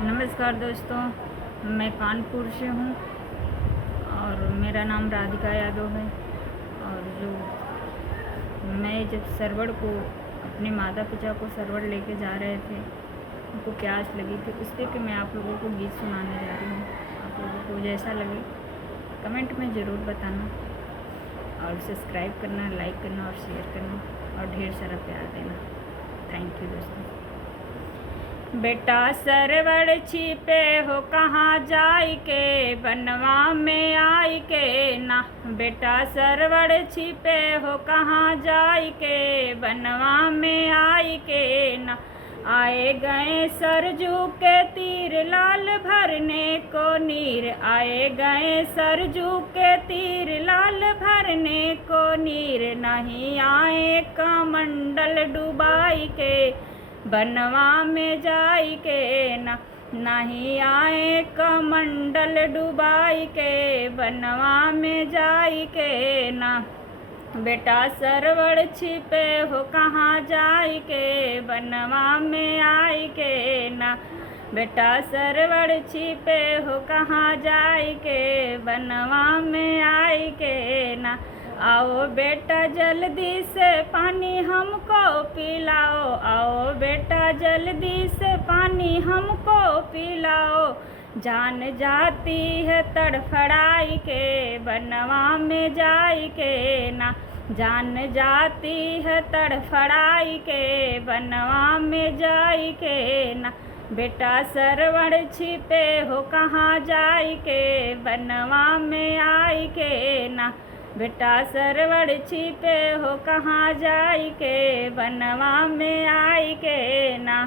नमस्कार दोस्तों, मैं कानपुर से हूँ और मेरा नाम राधिका यादव है। और मैं जब सरवड़ को अपने माता पिता को सरवड़ लेके जा रहे थे, उनको प्यास लगी थी, उस पर मैं आप लोगों को गीत सुनाने जा रही हूँ। आप लोगों को जैसा लगे कमेंट में ज़रूर बताना और सब्सक्राइब करना, लाइक करना और शेयर करना और ढेर सारा प्यार देना। थैंक यू दोस्तों। बेटा सरवड़ छिपे हो कहाँ जाई के, बनवा में आई के ना। बेटा सरवड़ छिपे हो कहाँ जाई के, बनवा में आई के ना। आए गए सरजू के तीर लाल भरने को नीर, आए गए सरजू के तीर लाल भरने को नीर। नहीं आए कमंडल डुबाई के, बनवा में जाई के ना। नहीं आए कमंडल डुबाई के, बनवा में जाई के ना। बेटा सरवड़ छिपे हो कहाँ जाई के, बनवा में आई के ना। बेटा सरवड़ छिपे हो कहाँ जाई के, बनवा में आई के ना। आओ बेटा जल्दी से पानी हमको पिलाओ, आओ बेटा जल्दी से पानी हमको पिलाओ। जान जाती है तड़फड़ाई के, बनवा में जाई के ना। जान जाती है तड़फड़ाई के, बनवा में जाई के ना। बेटा सरवड़ छिपे हो कहाँ जाई के, बनवा में आई के ना। बेटा सरवड़ छिपे हो कहाँ जाई के, बनवा में आई के ना।